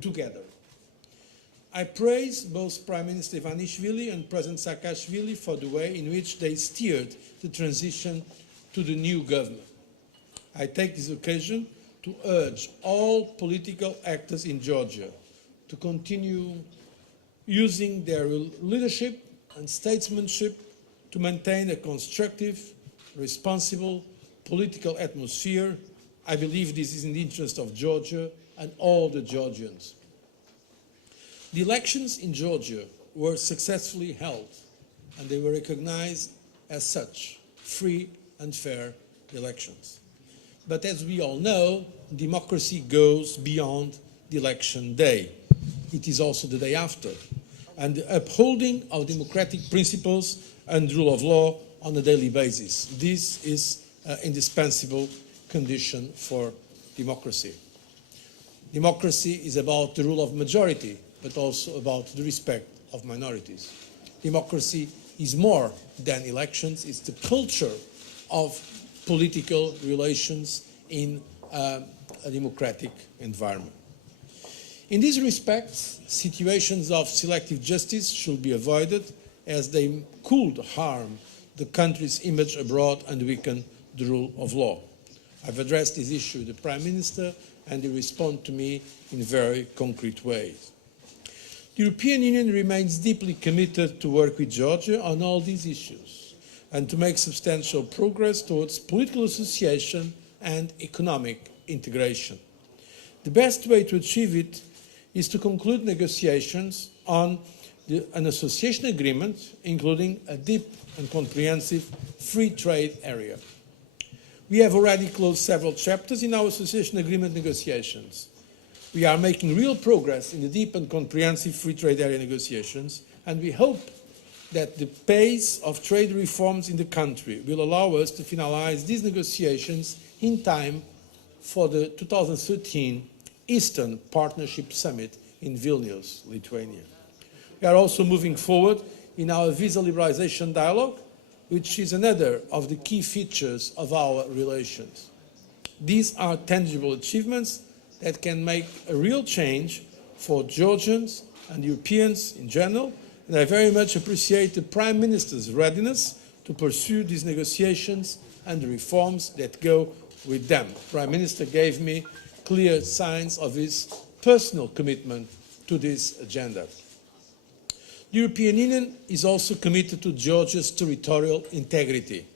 together. I praise both Prime Minister Ivanishvili and President Saakashvili for the way in which they steered the transition to the new government. I take this occasion to urge all political actors in Georgia to continue using their leadership and statesmanship to maintain a constructive, responsible political atmosphere. I believe this is in the interest of Georgia and all the Georgians. The elections in Georgia were successfully held, and they were recognized as such, free and fair elections. But as we all know, democracy goes beyond the election day. It is also the day after, and the upholding of democratic principles and rule of law on a daily basis. This is an indispensable condition for democracy. Democracy is about the rule of majority, but also about the respect of minorities. Democracy is more than elections, it's the culture of political relations in a democratic environment. In this respect, situations of selective justice should be avoided, as they could harm the country's image abroad and weaken the rule of law. I've addressed this issue to the Prime Minister, and he responded to me in very concrete ways. The European Union remains deeply committed to work with Georgia on all these issues and to make substantial progress towards political association and economic integration. The best way to achieve it is to conclude negotiations on an association agreement, including a deep and comprehensive free trade area. We have already closed several chapters in our association agreement negotiations. We are making real progress in the deep and comprehensive free trade area negotiations, and we hope that the pace of trade reforms in the country will allow us to finalize these negotiations in time for the 2013 Eastern Partnership Summit in Vilnius, Lithuania. We are also moving forward in our visa liberalization dialogue, which is another of the key features of our relations. These are tangible achievements that can make a real change for Georgians and Europeans in general, and I very much appreciate the Prime Minister's readiness to pursue these negotiations and the reforms that go with them. The Prime Minister gave me clear signs of his personal commitment to this agenda. The European Union is also committed to Georgia's territorial integrity.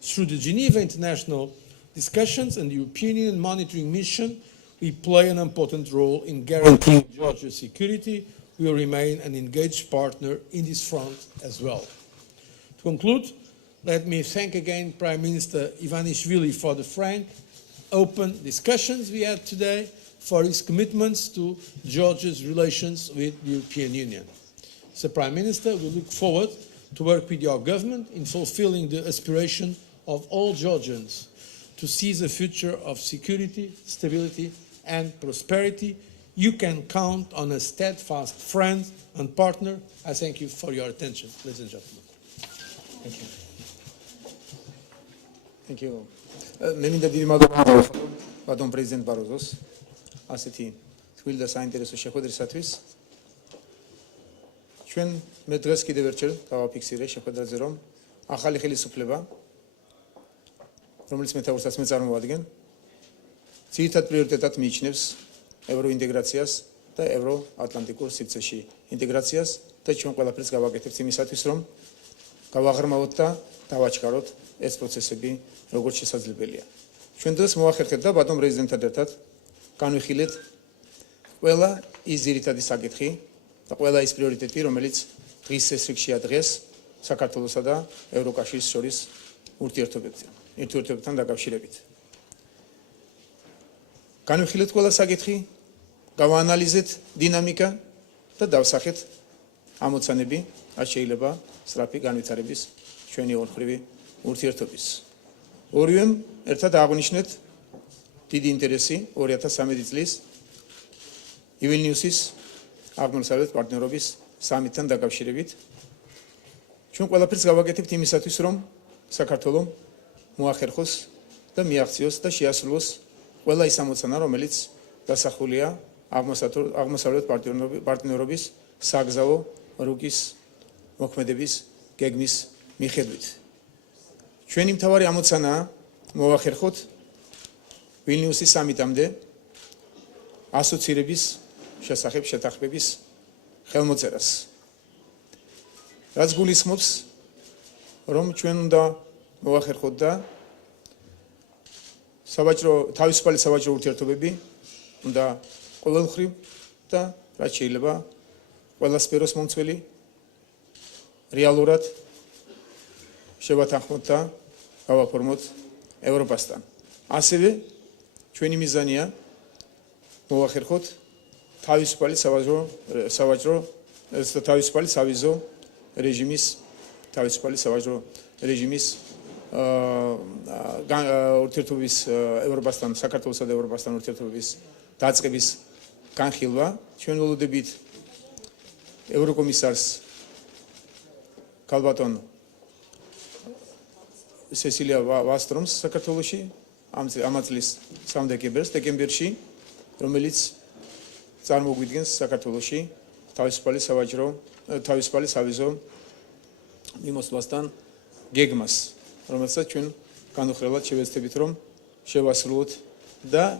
Through the Geneva International discussions and the European Union monitoring mission, we play an important role in guaranteeing Georgia's security. We will remain an engaged partner in this front as well. To conclude, let me thank again Prime Minister Ivanishvili for the frank, open discussions we had today, for his commitments to Georgia's relations with the European Union. As Prime Minister, we look forward to work with your government in fulfilling the aspiration of all Georgians to seize a future of security, stability, and prosperity. You can count on a steadfast friend and partner. I thank you for your attention, ladies and gentlemen. Thank you. Thank you. Meminda დიდი მადლობა ბატონ პრეზიდენტ ბაროზოს ასეთი თბილი და საინტერესო შეხვედრისათვის. ჩვენ მე დღეს კიდევ ერთხელ დავაფიქსირე შეხვედრაზე, რომ ახალი ხელისუფლება, რომელიც მეთაურსაც მე წარმოვადგენ, ძირითად პრიორიტეტად მიიჩნევს ევროინტეგრაციას და ევროატლანტიკურ სივრცეში ინტეგრაციას და ჩვენ ყველაფერს გავაკეთებთ იმისათვის, რომ გავაღრმავოთ და დავაჩქაროთ ეს პროცესები როგორც შესაძლებელია. ჩვენ დღეს მოახერხეთ და ბატონ პრეზიდენტთან ერთად განვიხილეთ ყველა ის ძირითადი საკითხი და ყველა ის პრიორიტეტი, რომელიც დღის წესრიგშია დღეს საქართველოსა და ევროკავშირის შორის ურთიერთობებთან დაკავშირებით. განვიხილეთ ყველა საკითხი, გავაანალიზეთ დინამიკა და დავსახეთ ამოცანები, რაც შეიძლება სწრაფი განვითარების ჩვენი ორმხრივი ურთიერთობის. ორივემ ერთად აღნიშნეთ დიდი ინტერესი 2013 წლის ივილნიუსის აღმოსავლეთ პარტნიორობის სამიტთან დაკავშირებით. ჩვენ ყველაფერს გავაკეთებთ იმისათვის, რომ საქართველოს მოახერხოს და მიაღწიოს და შეასრულოს ყველა ის ამოცანა, რომელიც დასახულია აღმოსავლეთ პარტნიორობის საგზაო რუკის მოქმედების გეგმის მიხედვით. ჩვენი მთავარი ამოცანაა მოვახერხოთ ვილნიუსის სამიტამდე ასოცირების შესახებ შეთანხმების ხელმოწერას. რაც გულისხმობს, რომ ჩვენ უნდა მოვახერხოთ და თავისუფალი სავაჭრო ურთიერთობები უნდა ყოველმხრივ და რაც შეიძლება ყველა სფეროს მომცველი რეალურად შევათანხმოთ და გავაფორმოთ ევროპასთან. ასევე ჩვენი მიზანია მოვახერხოთ თავისუფალი სავიზო რეჟიმის ურთიერთობის ევროპასთან, საქართველოსა და ევროპასთან ურთიერთობის დაწყების განხილვა. ჩვენ ველოდებით ევროკომისარს ქალბატონ სესილია ვასტრომს საქართველოში ამ წლის 3 დეკემბერში, რომელიც წარმოგვიდგენს საქართველოში თავისუფალი სავიზო მიმოსვლასთან გეგმას, რომელსაც ჩვენ განუხრელად შევეცდებით, რომ შევასრულოთ და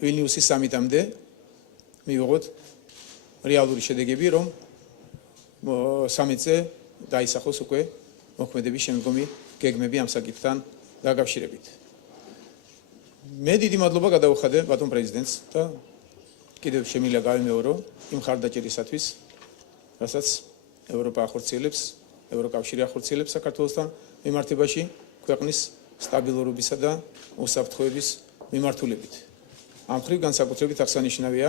ვილნიუსის სამიტამდე მივიღოთ რეალური შედეგები, რომ სამიტზე დაისახოს უკვე მოქმედების შემდგომი გეგმები ამ საკითხთან დაკავშირებით. მე დიდი მადლობა გადავუხადე ბატონ პრეზიდენტს და კიდევ შემიძლია გავიმეორო იმ ხარდაჭერისათვის, რასაც ევროპა ახორციელებს, ევროკავშირი ახორციელებს საქართველოსთან მიმართებაში ქვეყნის სტაბილურობისა და უსაფრთხოების მიმართულებით. ამ მხრივ განსაკუთრებით აღსანიშნავია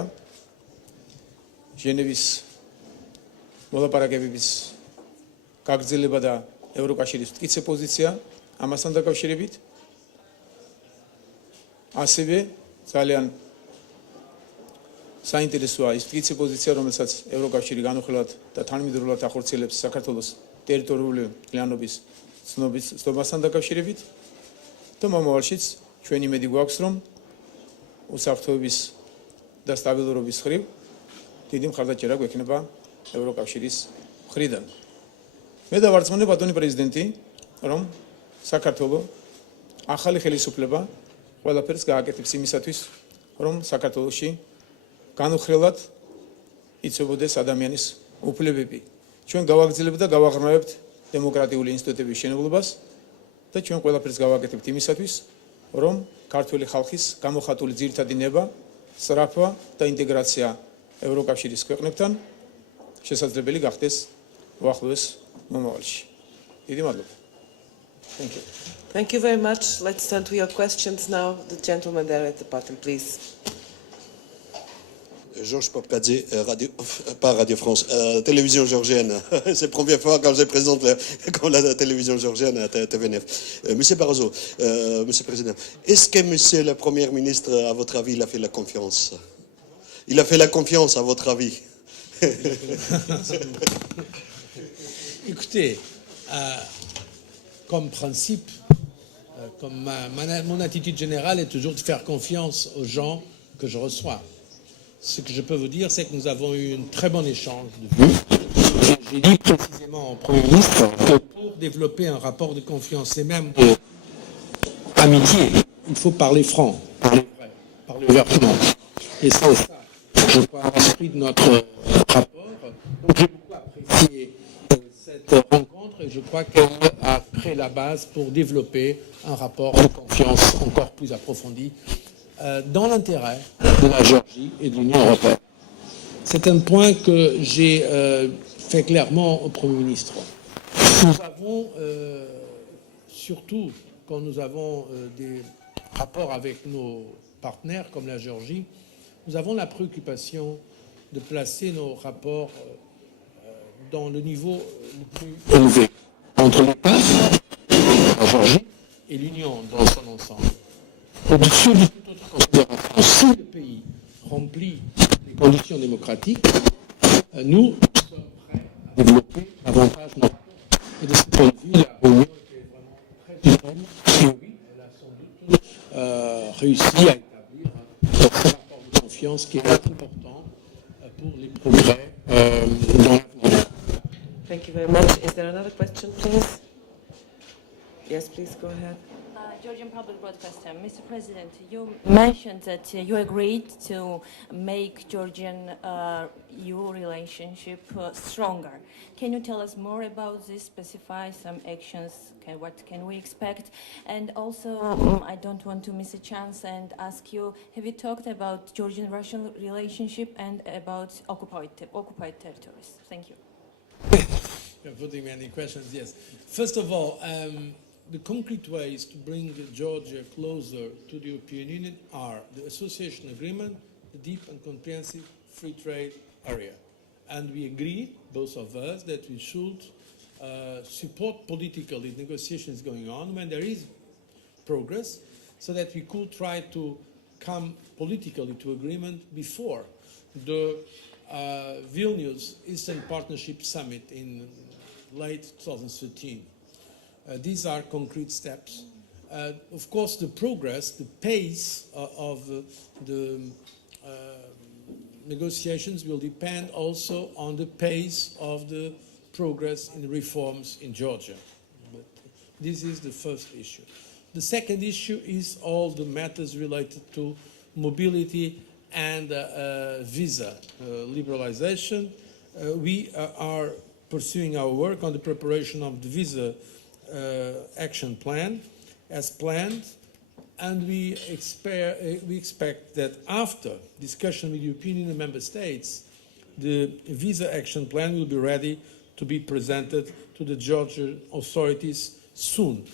ჟენევის მოლაპარაკებების გაგრძელება და ევროკავშირის მტკიცე პოზიცია ამასთან დაკავშირებით. ასევე ძალიან საინტერესოა ის მტკიცე პოზიცია, რომელსაც ევროკავშირი განუხრელად და თანმიმდევრულად ახორციელებს საქართველოს ტერიტორიული ძალიანობის ცნობასთან დაკავშირებით და მომავალშიც ჩვენი იმედი გვაქვს, რომ უსაფრთხოების და სტაბილურობის მხრივ დიდი მხარდაჭერა გვექნება ევროკავშირის მხრიდან. მე დავარწმუნე ბატონი პრეზიდენტი, რომ საქართველოს ახალი ხელისუფლება ყველაფერს გააკეთებს იმისათვის, რომ საქართველოში განუხრელად იცვებოდეს ადამიანის უფლებები. ჩვენ გავაგრძელებთ და გავაღრმავებთ დემოკრატიული ინსტიტუტების შენებლობას და ჩვენ ყველაფერს გავაკეთებთ იმისათვის, რომ ქართული ხალხის გამოხატული ძირითადი ნება, სწრაფვა და ინტეგრაცია ევროკავშირის ქვეყნებთან შესაძლებელი გახდეს უახლოეს მომავალში. დიდი მადლობა. Thank you. Thank you very much. Let's turn to your questions now. The gentleman there at the bottom, please. Georges Popkadze, pas Radio France, télévision georgienne. C'est la première fois quand je présente la télévision georgienne à TV9. Monsieur Barozu, Monsieur le Président, est-ce que Monsieur le Premier ministre, à votre avis, il a fait la confiance? Il a fait la confiance, à votre avis? Écoutez, comme principe, comme mon attitude générale est toujours de faire confiance aux gens que je reçois. Ce que je peux vous dire, c'est que nous avons eu un très bon échange de vues. J'ai dit précisément au Premier ministre que pour développer un rapport de confiance et même d'amitié, il faut parler franc, parler vrai, parler ouvertement. Et c'est ça, je crois, l'esprit de notre rapport. Donc j'ai beaucoup apprécié cette rencontre et je crois qu'elle a créé la base pour développer un rapport de confiance encore plus approfondi dans l'intérêt de la Géorgie et de l'Union européenne. C'est un point que j'ai fait clairement au Premier ministre. Nous avons, surtout quand nous avons des rapports avec nos partenaires comme la Géorgie, nous avons la préoccupation de placer nos rapports dans le niveau le plus élevé entre l'État, la Géorgie et l'Union dans son ensemble. Au-dessus de toute autre considération, si le pays remplit les conditions démocratiques, nous sommes prêts à développer davantage nos rapports. Et de ce point de vue, la réunion était vraiment très humaine. Et oui, elle a sans doute réussi à établir ce rapport de confiance qui est important pour les progrès dans l'avenir. Thank you very much. Is there another question, please? Yes, please go ahead. Georgian Public Broadcaster. Mr. President, you mentioned that you agreed to make Georgian-EU relationship stronger. Can you tell us more about this, specify some actions, what can we expect? And also, I don't want to miss a chance and ask you, have you talked about Georgian-Russian relationship and about occupied territories? Thank you. You're putting many questions, yes. First of all, the concrete ways to bring Georgia closer to the European Union are the association agreement, the deep and comprehensive free trade area. And we agree, both of us, that we should support politically negotiations going on when there is progress, so that we could try to come politically to agreement before the Vilnius Eastern Partnership Summit in late 2013. These are concrete steps. Of course, the progress, the pace of the negotiations will depend also on the pace of the progress in reforms in Georgia. But this is the first issue. The second issue is all the matters related to mobility and visa liberalization. We are pursuing our work on the preparation of the visa action plan as planned, and we expect that after discussion with European Union member states, the visa action plan will be ready to be presented to the Georgian authorities soon,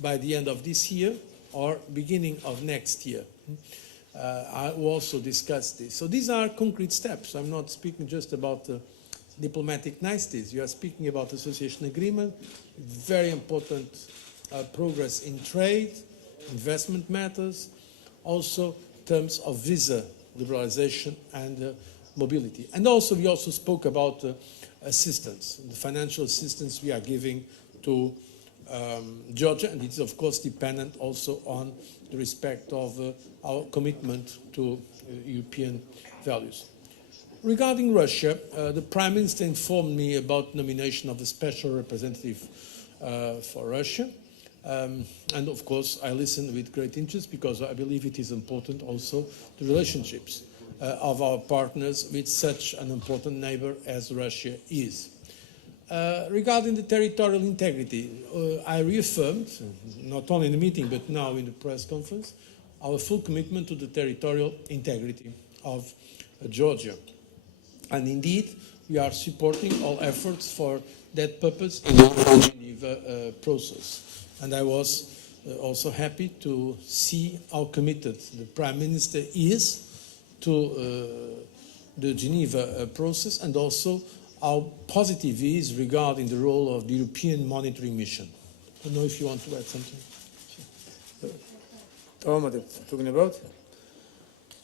by the end of this year or beginning of next year. I will also discuss this. So these are concrete steps. I'm not speaking just about diplomatic niceties. You are speaking about association agreement, very important progress in trade, investment matters, also terms of visa liberalization and mobility. And also we also spoke about assistance, the financial assistance we are giving to Georgia, and it is of course dependent also on the respect of our commitment to European values. Regarding Russia, the Prime Minister informed me about nomination of a special representative for Russia. And of course, I listened with great interest because I believe it is important also the relationships of our partners with such an important neighbor as Russia is. Regarding the territorial integrity, I reaffirmed, not only in the meeting but now in the press conference, our full commitment to the territorial integrity of Georgia. And indeed, we are supporting all efforts for that purpose in the Geneva process. And I was also happy to see how committed the Prime Minister is to the Geneva process, and also how positive he is regarding the role of the European monitoring mission. I don't know if you want to add something. Talking about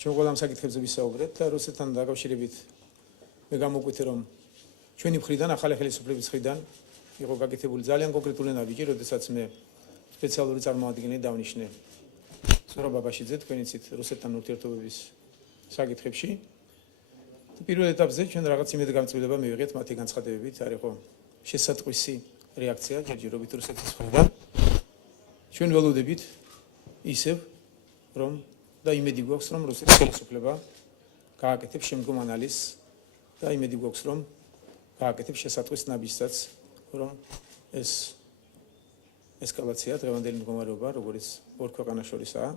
ჩვენ ყველამ საკითხებზე ვისაუბრეთ და რუსეთთან დაკავშირებით მე გამოვკვეთე რომ ჩვენი მხრიდან ახალი ხელისუფლების მხრიდან იყო გაკეთებული ძალიან კონკრეტული ნაბიჯი, როდესაც მე სპეციალური წარმომადგენელი დავნიშნე სურა ბაბაშიძე თქვენიცით რუსეთთან ურთიერთობების საკითხებში. პირველ ეტაპზე ჩვენ რაღაც იმედი გამწვილება მივიღეთ მათი განცხადებებით, არ იყო შესატყვისი რეაქცია ჯერჯერობით რუსეთის მხრიდან. ჩვენ ველოდებით ისევ რომ და იმედი გვაქვს რომ რუსეთის ხელისუფლება გააკეთებს შემდგომ ანალიზს და იმედი გვაქვს რომ გააკეთებს შესატყვის ნაბიჯსაც, რომ ეს ესკალაცია დღევანდელი მდგომარეობა, როგორც ორ ქვეყანას შორისაა,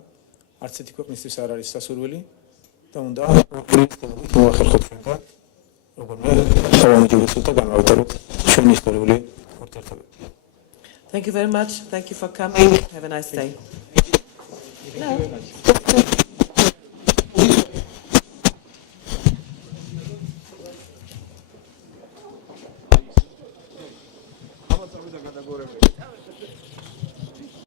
არც ერთი ქვეყნისთვის არ არის სასურველი და უნდა მოახერხოთ ჩვენ როგორმე სამომჯობესო და განმარტოთ ჩვენი ისტორიული ურთიერთობები. Thank you very much. Thank you for coming. Have a nice day. Thank you very much.